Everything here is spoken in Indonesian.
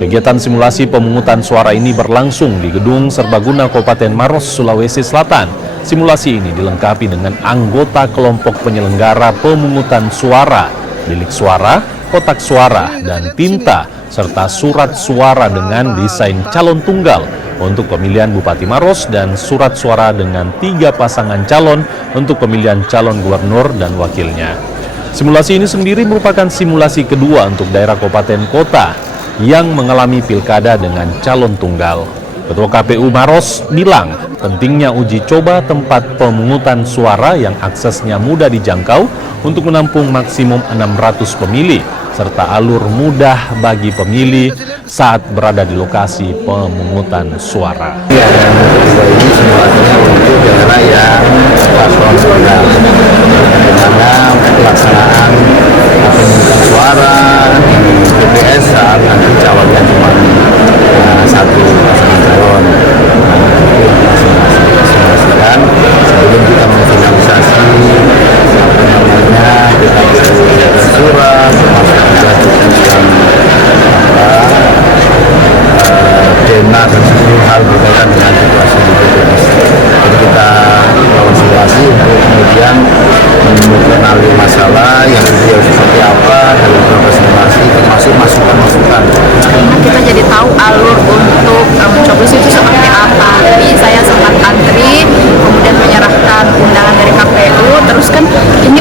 Kegiatan simulasi pemungutan suara ini berlangsung di Gedung Serbaguna Kabupaten Maros, Sulawesi Selatan. Simulasi ini dilengkapi dengan anggota kelompok penyelenggara pemungutan suara, bilik suara, kotak suara, dan tinta, serta surat suara dengan desain calon tunggal untuk pemilihan Bupati Maros dan surat suara dengan 3 pasangan calon untuk pemilihan calon gubernur dan wakilnya. Simulasi ini sendiri merupakan simulasi kedua untuk daerah kabupaten kota yang mengalami pilkada dengan calon tunggal. Ketua KPU Maros bilang pentingnya uji coba tempat pemungutan suara yang aksesnya mudah dijangkau untuk menampung maksimum 600 pemilih, serta alur mudah bagi pemilih saat berada di lokasi pemungutan suara. Ya, yang kedua ini simulasinya untuk daerah yang paslon tunggal, di mana pelaksanaan pemungutan suara di TPS saat nanti calonnya cuma satu pasangan calon. Simulasikan sebelum kita memfinalisasi kita surat, termasuk juga tentang dena dan seluruh hal berkaitan dengan situasi di TPS. Jadi kita melakukan simulasi untuk kemudian mengenali masalah yang ideal seperti apa dari beberapa simulasi, termasuk masukan-masukan. Kita jadi tahu alur untuk mencoblos itu seperti apa. Jadi saya sempat antri, kemudian menyerahkan undangan dari KPU, terus kan ini